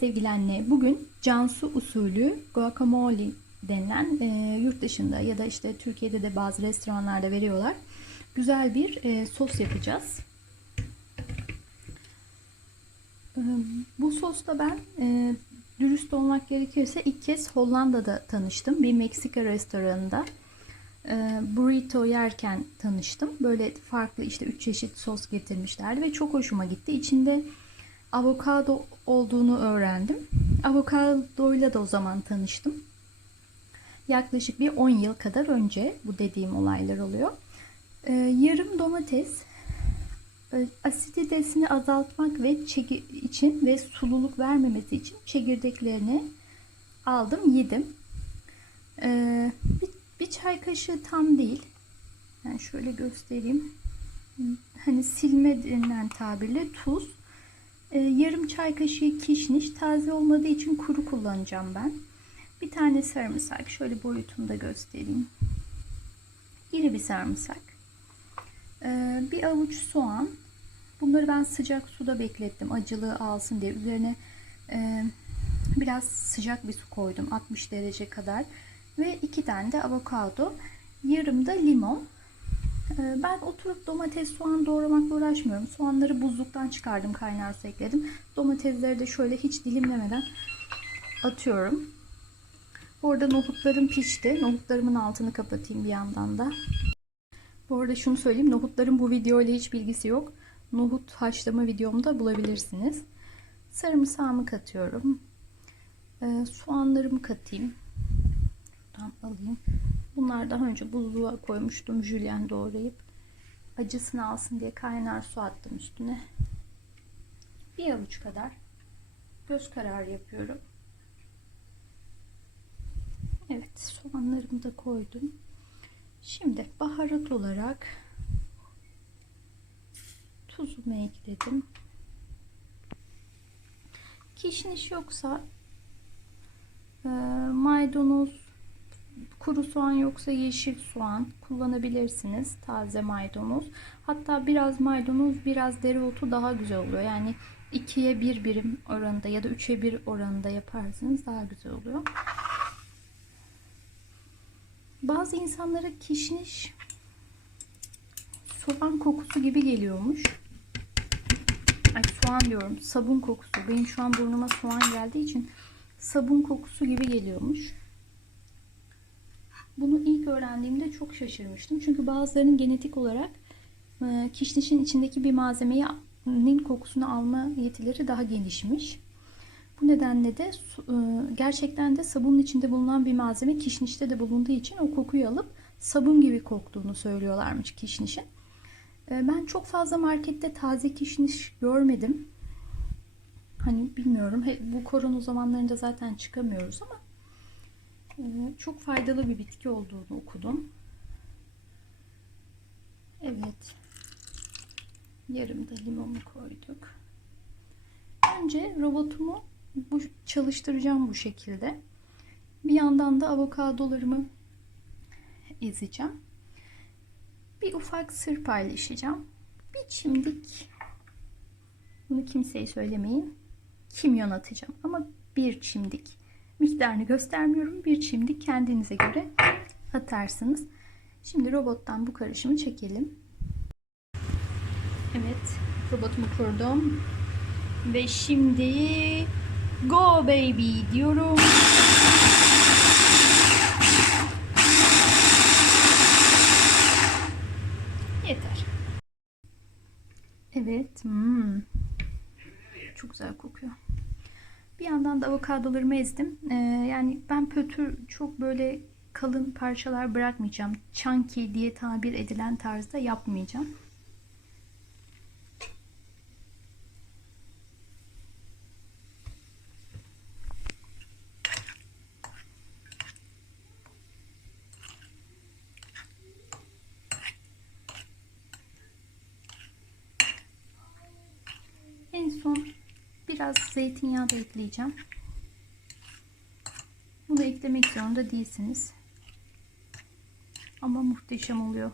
Sevgili anne. Bugün Cansu usulü guacamole denilen e, yurt dışında ya da işte Türkiye'de de bazı restoranlarda veriyorlar. Güzel bir e, sos yapacağız. E, bu sosla ben e, dürüst olmak gerekirse ilk kez Hollanda'da tanıştım. Bir Meksika restoranında e, burrito yerken tanıştım. Böyle farklı işte üç çeşit sos getirmişlerdi ve çok hoşuma gitti. İçinde avokado olduğunu öğrendim. Avokadoyla da o zaman tanıştım. Yaklaşık bir 10 yıl kadar önce bu dediğim olaylar oluyor. Ee, yarım domates e, asiditesini azaltmak ve için ve sululuk vermemesi için çekirdeklerini aldım yedim. Ee, bir, bir çay kaşığı tam değil. Yani şöyle göstereyim. Hani silme denilen tabirle tuz e, yarım çay kaşığı kişniş taze olmadığı için kuru kullanacağım ben. Bir tane sarımsak şöyle boyutunu da göstereyim. İri bir sarımsak. E, bir avuç soğan. Bunları ben sıcak suda beklettim acılığı alsın diye. Üzerine e, biraz sıcak bir su koydum 60 derece kadar. Ve iki tane de avokado. Yarım da limon. Ee, ben oturup domates, soğan doğramakla uğraşmıyorum. Soğanları buzluktan çıkardım, kaynar su ekledim. Domatesleri de şöyle hiç dilimlemeden atıyorum. Bu arada nohutlarım pişti. Nohutlarımın altını kapatayım bir yandan da. Bu arada şunu söyleyeyim. Nohutların bu video ile hiç bilgisi yok. Nohut haşlama videomda bulabilirsiniz. Sarımsağımı katıyorum. Ee, soğanlarımı katayım. Buradan alayım. Bunlar daha önce buzluğa koymuştum jülyen doğrayıp. Acısını alsın diye kaynar su attım üstüne. Bir avuç kadar göz kararı yapıyorum. Evet soğanlarımı da koydum. Şimdi baharat olarak tuzumu ekledim. Kişniş yoksa e, maydanoz Kuru soğan yoksa yeşil soğan kullanabilirsiniz. Taze maydanoz. Hatta biraz maydanoz, biraz dereotu daha güzel oluyor. Yani 2'ye 1 birim oranında ya da 3'e 1 oranında yaparsanız daha güzel oluyor. Bazı insanlara kişniş soğan kokusu gibi geliyormuş. Ay soğan diyorum. Sabun kokusu. Benim şu an burnuma soğan geldiği için sabun kokusu gibi geliyormuş. Bunu ilk öğrendiğimde çok şaşırmıştım. Çünkü bazılarının genetik olarak e, kişnişin içindeki bir malzemenin kokusunu alma yetileri daha gelişmiş. Bu nedenle de e, gerçekten de sabunun içinde bulunan bir malzeme kişnişte de bulunduğu için o kokuyu alıp sabun gibi koktuğunu söylüyorlarmış kişnişin. E, ben çok fazla markette taze kişniş görmedim. Hani bilmiyorum. Bu korona zamanlarında zaten çıkamıyoruz ama çok faydalı bir bitki olduğunu okudum. Evet. Yarım da limonu koyduk. Önce robotumu bu çalıştıracağım bu şekilde. Bir yandan da avokadolarımı ezeceğim. Bir ufak sır paylaşacağım. Bir çimdik bunu kimseye söylemeyin. Kimyon atacağım ama bir çimdik miktarını göstermiyorum. Bir çimdik kendinize göre atarsınız. Şimdi robottan bu karışımı çekelim. Evet, robotumu kurdum. Ve şimdi go baby diyorum. Yeter. Evet. Hmm. Çok güzel kokuyor. Bir yandan da avokadolarımı ezdim. Ee, yani ben pötür çok böyle kalın parçalar bırakmayacağım. Chunky diye tabir edilen tarzda yapmayacağım. En son Biraz zeytinyağı da ekleyeceğim. Bunu eklemek zorunda değilsiniz. Ama muhteşem oluyor.